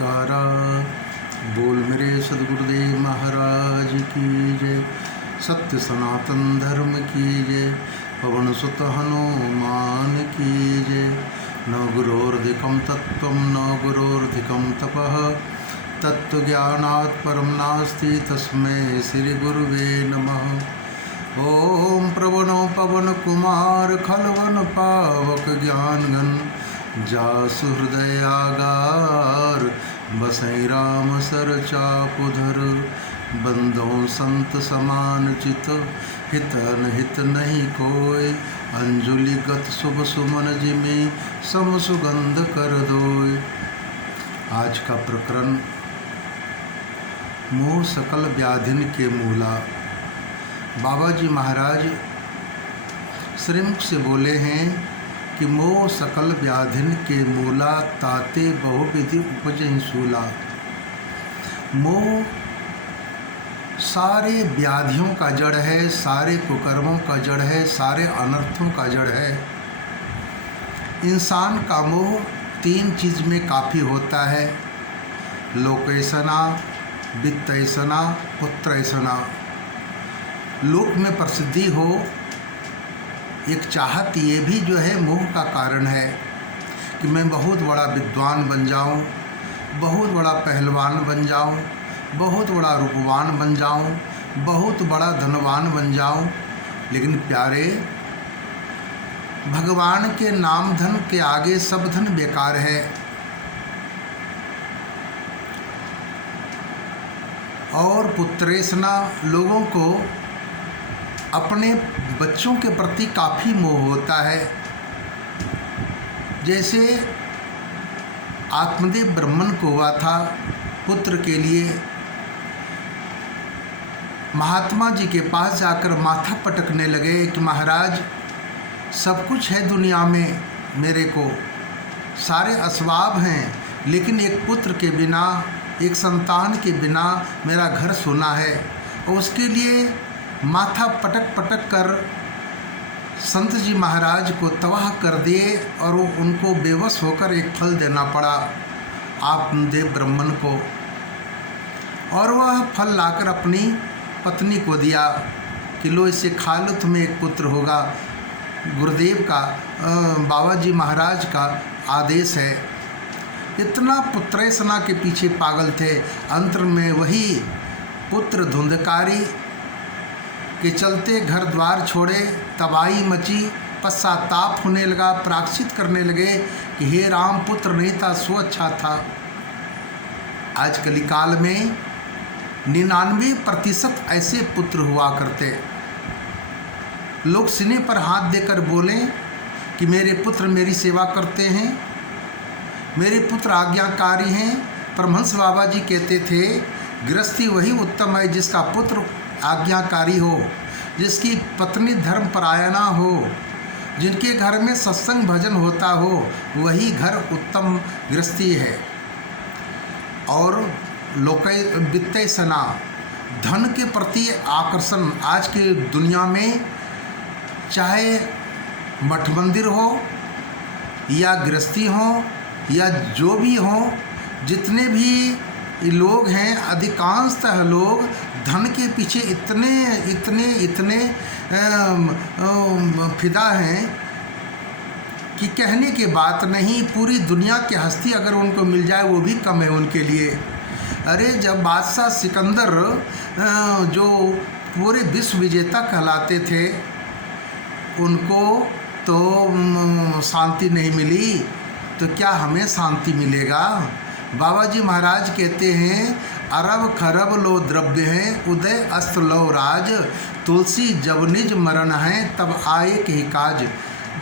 जयकारा। बोल मेरे सदगुरुदेव महाराज की जय। सत्य सनातन धर्म की जय। पवन सुत हनुमान की जय। न गुरोर्धिकं तत्त्वं न गुरोर्धिकं तपः तत्त्वज्ञानात् परं नास्ति तस्मै श्री गुरुवे नमः। ओम प्रवनो पवन कुमार खलवन पावक ज्ञान घन जासु हृदय आगार बसई राम सर चापुधर। बंदों संत समान चित हित अनहित नहीं कोय। अंजुलि गत शुभ सुमन जिमि सम सुगंध कर दोय। आज का प्रकरण मोह सकल व्याधिन के मूला। बाबा जी महाराज श्रीमुख से बोले हैं कि मोह सकल व्याधिन के मूला ताते बहुविधि उपजहि शूला। मोह सारे व्याधियों का जड़ है, सारे कुकर्मों का जड़ है, सारे अनर्थों का जड़ है। इंसान का मोह तीन चीज़ में काफ़ी होता है, लोकेशना, वित्तैषणा, पुत्रैषणा। लोक में प्रसिद्धि हो, एक चाहत ये भी जो है मोह का कारण है कि मैं बहुत बड़ा विद्वान बन जाऊं, बहुत बड़ा पहलवान बन जाऊं, बहुत बड़ा रूपवान बन जाऊं, बहुत बड़ा धनवान बन जाऊं। लेकिन प्यारे, भगवान के नाम धन के आगे सब धन बेकार है। और पुत्रेषणा, लोगों को अपने बच्चों के प्रति काफ़ी मोह होता है। जैसे आत्मदेव ब्रह्मन को हुआ था, पुत्र के लिए महात्मा जी के पास जाकर माथा पटकने लगे कि महाराज सब कुछ है दुनिया में, मेरे को सारे असबाब हैं, लेकिन एक पुत्र के बिना, एक संतान के बिना मेरा घर सोना है। और उसके लिए माथा पटक पटक कर संत जी महाराज को तबाह कर दिए और वो उनको बेबस होकर एक फल देना पड़ा आत्मदेव ब्रह्मन को। और वह फल लाकर अपनी पत्नी को दिया कि लो इसे खा लो, तुम्हें एक पुत्र होगा। गुरुदेव का, बाबा जी महाराज का आदेश है। इतना पुत्रेषणा के पीछे पागल थे। अंत में वही पुत्र धुंधकारी के चलते घर द्वार छोड़े, तबाही मची, पश्चाताप होने लगा, प्रायश्चित करने लगे कि हे राम, पुत्र नहीं था सो अच्छा था। आज कलिकाल में 99% ऐसे पुत्र हुआ करते। लोग सीने पर हाथ देकर बोलें कि मेरे पुत्र मेरी सेवा करते हैं, मेरे पुत्र आज्ञाकारी हैं। परमहंस बाबा जी कहते थे, गृहस्थी वही उत्तम है जिसका पुत्र आज्ञाकारी हो, जिसकी पत्नी धर्मपरायणा हो, जिनके घर में सत्संग भजन होता हो, वही घर उत्तम गृहस्थी है। और वित्तैषणा, धन के प्रति आकर्षण। आज की दुनिया में चाहे मठ मंदिर हो या गृहस्थी हो या जो भी हो, जितने भी लोग हैं, अधिकांशतः लोग धन के पीछे इतने फिदा हैं कि कहने की बात नहीं। पूरी दुनिया की हस्ती अगर उनको मिल जाए वो भी कम है उनके लिए। अरे जब बादशाह सिकंदर जो पूरे विश्व विजेता कहलाते थे, उनको तो शांति नहीं मिली, तो क्या हमें शांति मिलेगा? बाबा जी महाराज कहते हैं, अरब खरब लो द्रव्य हैं, उदय अस्त्र लो राज। तुलसी जब निज मरण है, तब आए के काज।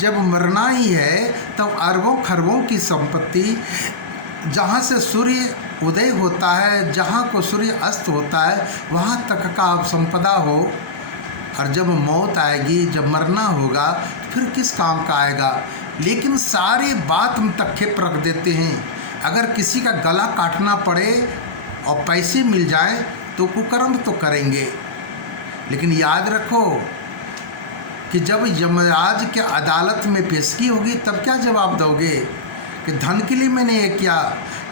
जब मरना ही है तब अरबों खरबों की संपत्ति, जहाँ से सूर्य उदय होता है, जहाँ को सूर्य अस्त होता है, वहाँ तक का संपदा हो। और जब मौत आएगी, जब मरना होगा, तो फिर किस काम का आएगा? लेकिन सारी बात हम तख्खे पर रख देते हैं। अगर किसी का गला काटना पड़े और पैसे मिल जाएं तो कुकर्म तो करेंगे। लेकिन याद रखो कि जब यमराज के अदालत में पेशगी होगी तब क्या जवाब दोगे कि धन के लिए मैंने ये किया।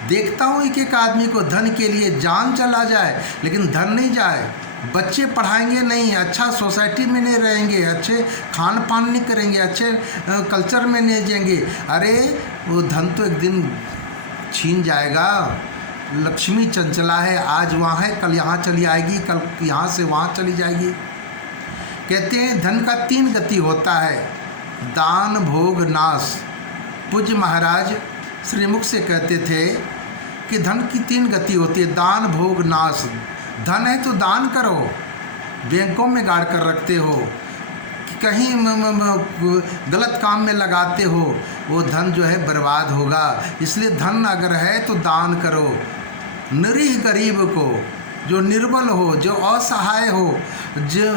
देखता हूँ एक एक आदमी को धन के लिए जान चला जाए, लेकिन धन नहीं जाए। बच्चे पढ़ाएंगे नहीं, अच्छा सोसाइटी में नहीं रहेंगे, अच्छे खान पान नहीं करेंगे, अच्छे कल्चर में नहीं जाएंगे। अरे वो धन तो एक दिन छीन जाएगा। लक्ष्मी चंचला है, आज वहाँ है, कल यहाँ चली आएगी, कल यहाँ से वहाँ चली जाएगी। कहते हैं धन का 3 गति होता है, दान भोग नाश। पूज्य महाराज श्रीमुख से कहते थे कि धन की 3 गति होती है, दान भोग नाश। धन है तो दान करो, बैंकों में गाड़ कर रखते हो कि कहीं गलत काम में लगाते हो, वो धन जो है बर्बाद होगा। इसलिए धन अगर है तो दान करो। निरीह गरीब को, जो निर्बल हो, जो असहाय हो, जो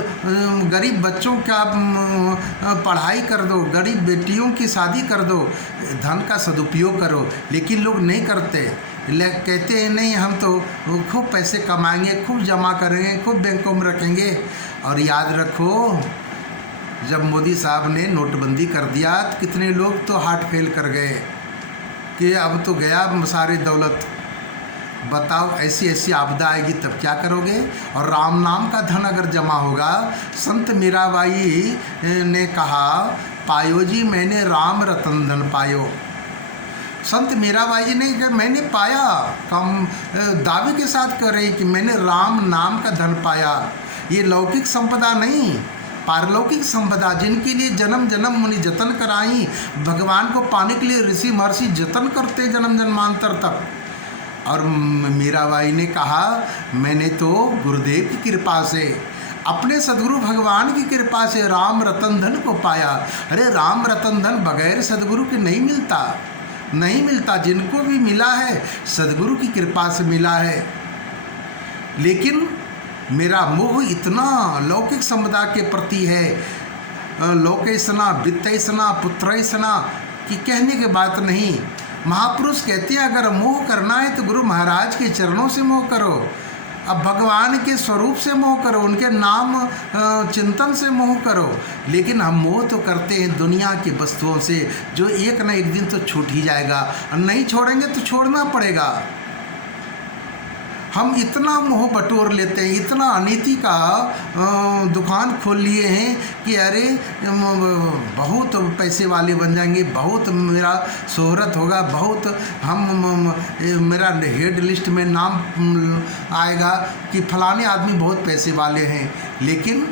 गरीब बच्चों का पढ़ाई कर दो, गरीब बेटियों की शादी कर दो, धन का सदुपयोग करो। लेकिन लोग नहीं करते, कहते हैं नहीं हम तो खूब पैसे कमाएंगे, खूब जमा करेंगे, खूब बैंकों में रखेंगे। और याद रखो, जब मोदी साहब ने नोटबंदी कर दिया तो कितने लोग तो हार्ट फेल कर गए कि अब तो गया सारी दौलत। बताओ, ऐसी ऐसी आपदा आएगी तब क्या करोगे? और राम नाम का धन अगर जमा होगा, संत मीराबाई ने कहा, पायो जी मैंने राम रतन धन पायो। संत मीराबाई जी ने कहा मैंने पाया, कम दावे के साथ कह रही कि मैंने राम नाम का धन पाया। ये लौकिक संपदा नहीं, पारलौकिक संपदा, जिनके लिए जन्म जन्म मुनि जतन कराई, भगवान को पाने के लिए ऋषि महर्षि जतन करते जन्म जन्मांतर तक। और मीराबाई ने कहा मैंने तो गुरुदेव की कृपा से, अपने सदगुरु भगवान की कृपा से राम रतन धन को पाया। अरे राम रतन धन बगैर सदगुरु के नहीं मिलता, नहीं मिलता। जिनको भी मिला है सदगुरु की कृपा से मिला है। लेकिन मेरा मोह इतना लौकिक संपदा के प्रति है, लोकेशना वित्तैसना पुत्रैसना, कि कहने के बात नहीं। महापुरुष कहते हैं अगर मोह करना है तो गुरु महाराज के चरणों से मोह करो, अब भगवान के स्वरूप से मोह करो, उनके नाम चिंतन से मोह करो। लेकिन हम मोह तो करते हैं दुनिया की वस्तुओं से, जो एक न एक दिन तो छूट ही जाएगा, और नहीं छोड़ेंगे तो छोड़ना पड़ेगा। हम इतना मोह बटोर लेते हैं, इतना अनीति का दुकान खोल लिए हैं कि अरे बहुत पैसे वाले बन जाएंगे, बहुत मेरा शोहरत होगा, बहुत मेरा हेड लिस्ट में नाम आएगा कि फलाने आदमी बहुत पैसे वाले हैं। लेकिन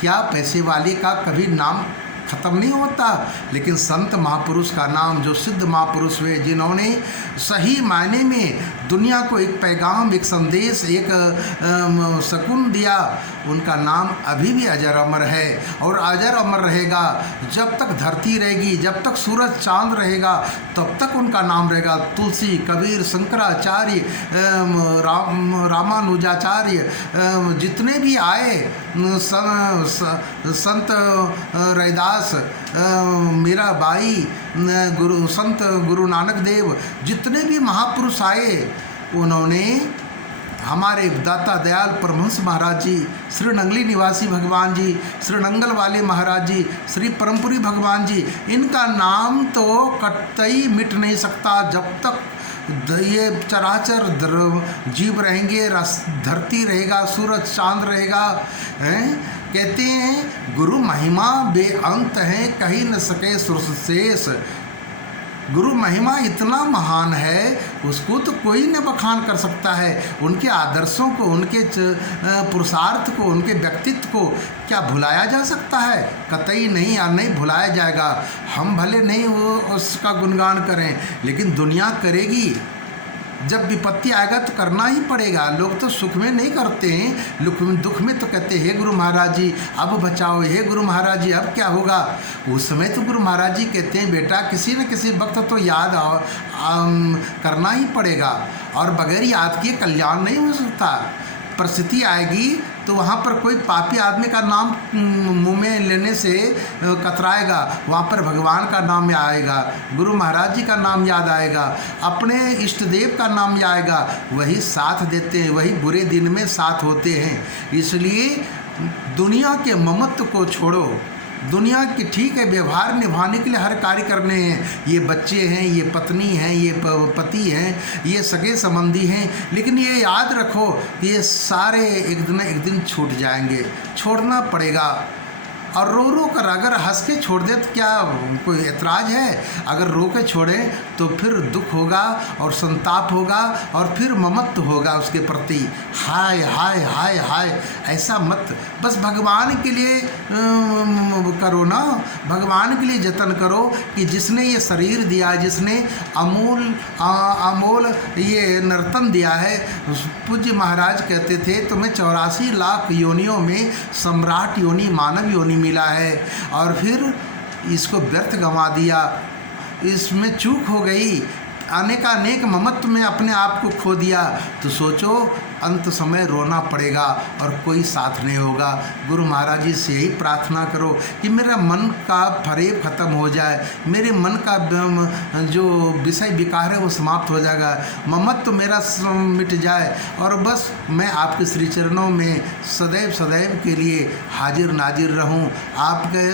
क्या पैसे वाले का कभी नाम ख़त्म नहीं होता? लेकिन संत महापुरुष का नाम, जो सिद्ध महापुरुष हुए, जिन्होंने सही मायने में दुनिया को एक पैगाम, एक संदेश, एक सुकून दिया, उनका नाम अभी भी अजर अमर है और अजर अमर रहेगा। जब तक धरती रहेगी, जब तक सूरज चांद रहेगा, तब तक उनका नाम रहेगा। तुलसी, कबीर, शंकराचार्य, रामानुजाचार्य, जितने भी आए, संत रैदास, मीराबाई, संत गुरु नानक देव, जितने भी महापुरुष आए, उन्होंने हमारे दाता दयाल परमहंस महाराज जी, श्रीनंगली निवासी भगवान जी, श्रीनंगल वाले महाराज जी, श्री परमपुरी भगवान जी, इनका नाम तो कतई मिट नहीं सकता जब तक ये चराचर जीव रहेंगे, धरती रहेगा, सूरज चांद रहेगा। कहते हैं गुरु महिमा बेअंत है, कहीं न सके सुरस शेष। गुरु महिमा इतना महान है, उसको तो कोई न बखान कर सकता है। उनके आदर्शों को, उनके पुरुषार्थ को, उनके व्यक्तित्व को क्या भुलाया जा सकता है? कतई नहीं, या नहीं भुलाया जाएगा। हम भले नहीं वो उसका गुणगान करें, लेकिन दुनिया करेगी। जब विपत्ति आएगा तो करना ही पड़ेगा। लोग तो सुख में नहीं करते हैं, दुख में तो कहते हैं हे गुरु महाराज जी अब बचाओ, हे गुरु महाराज जी अब क्या होगा। उस समय तो गुरु महाराज जी कहते हैं बेटा किसी न किसी वक्त तो याद करना ही पड़ेगा, और बगैर याद किए कल्याण नहीं हो सकता। परिस्थिति आएगी तो वहाँ पर कोई पापी आदमी का नाम मुँह में लेने से कतराएगा, वहाँ पर भगवान का नाम आएगा, गुरु महाराज जी का नाम याद आएगा, अपने इष्ट देव का नाम याद आएगा। वही साथ देते हैं, वही बुरे दिन में साथ होते हैं। इसलिए दुनिया के ममत्व को छोड़ो, दुनिया के ठीक है व्यवहार निभाने के लिए हर कार्य करने हैं, ये बच्चे हैं, ये पत्नी हैं, ये पति हैं, ये सगे संबंधी हैं, लेकिन ये याद रखो कि ये सारे एक दिन छूट जाएंगे, छोड़ना पड़ेगा। और रो रो कर अगर हंस के छोड़ दे तो क्या कोई ऐतराज़ है? अगर रो के छोड़ें तो फिर दुख होगा और संताप होगा और फिर ममत्व होगा उसके प्रति। हाय हाय हाय हाय, ऐसा मत, बस भगवान के लिए करो ना, भगवान के लिए जतन करो कि जिसने ये शरीर दिया, जिसने अमोल ये नर्तन दिया है। पूज्य महाराज कहते थे तुम्हें 84 लाख योनियों में सम्राट योनि, मानव योनि मिला है और फिर इसको व्यर्थ गंवा दिया, इसमें चूक हो गई, अनेक ममत्व में अपने आप को खो दिया, तो सोचो अंत समय रोना पड़ेगा और कोई साथ नहीं होगा। गुरु महाराज जी से यही प्रार्थना करो कि मेरा मन का फरेब खत्म हो जाए, मेरे मन का जो विषय विकार है वो समाप्त हो जाएगा, ममत्व तो मेरा मिट जाए और बस मैं आपके श्री चरणों में सदैव सदैव के लिए हाजिर नाजिर रहूं। आपके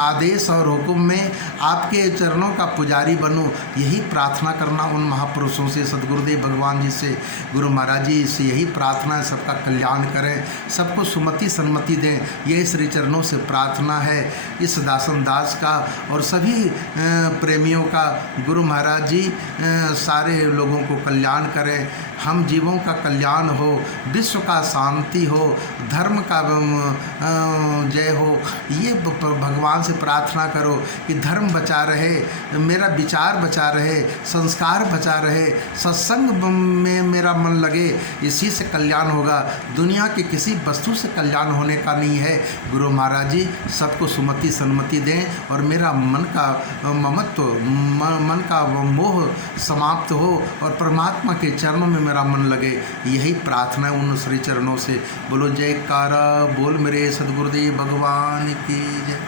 आदेश और हुक्म में आपके चरणों का पुजारी बनूं, यही प्रार्थना करना उन महापुरुषों से, सदगुरुदेव भगवान जी से, गुरु महाराज जी से यही प्रार्थना है। सबका कल्याण करें, सबको सुमति सन्मति दें, यही श्री चरणों से प्रार्थना है इस दासन दास का और सभी प्रेमियों का। गुरु महाराज जी सारे लोगों को कल्याण करें, हम जीवों का कल्याण हो, विश्व का शांति हो, धर्म का जय हो। ये भगवान से प्रार्थना करो कि धर्म बचा रहे, मेरा विचार बचा रहे, संस्कार बचा रहे, सत्संग में मेरा मन लगे, इसी से कल्याण होगा। दुनिया के किसी वस्तु से कल्याण होने का नहीं है। गुरु महाराज जी सबको सुमति सन्मति दें और मेरा मन का ममत्व, मन का मोह समाप्त हो और परमात्मा के चरणों में मेरा मन लगे, यही प्रार्थना है उन श्री चरणों से। बोलो जयकारा बोल मेरे सदगुरुदेव भगवान की जय।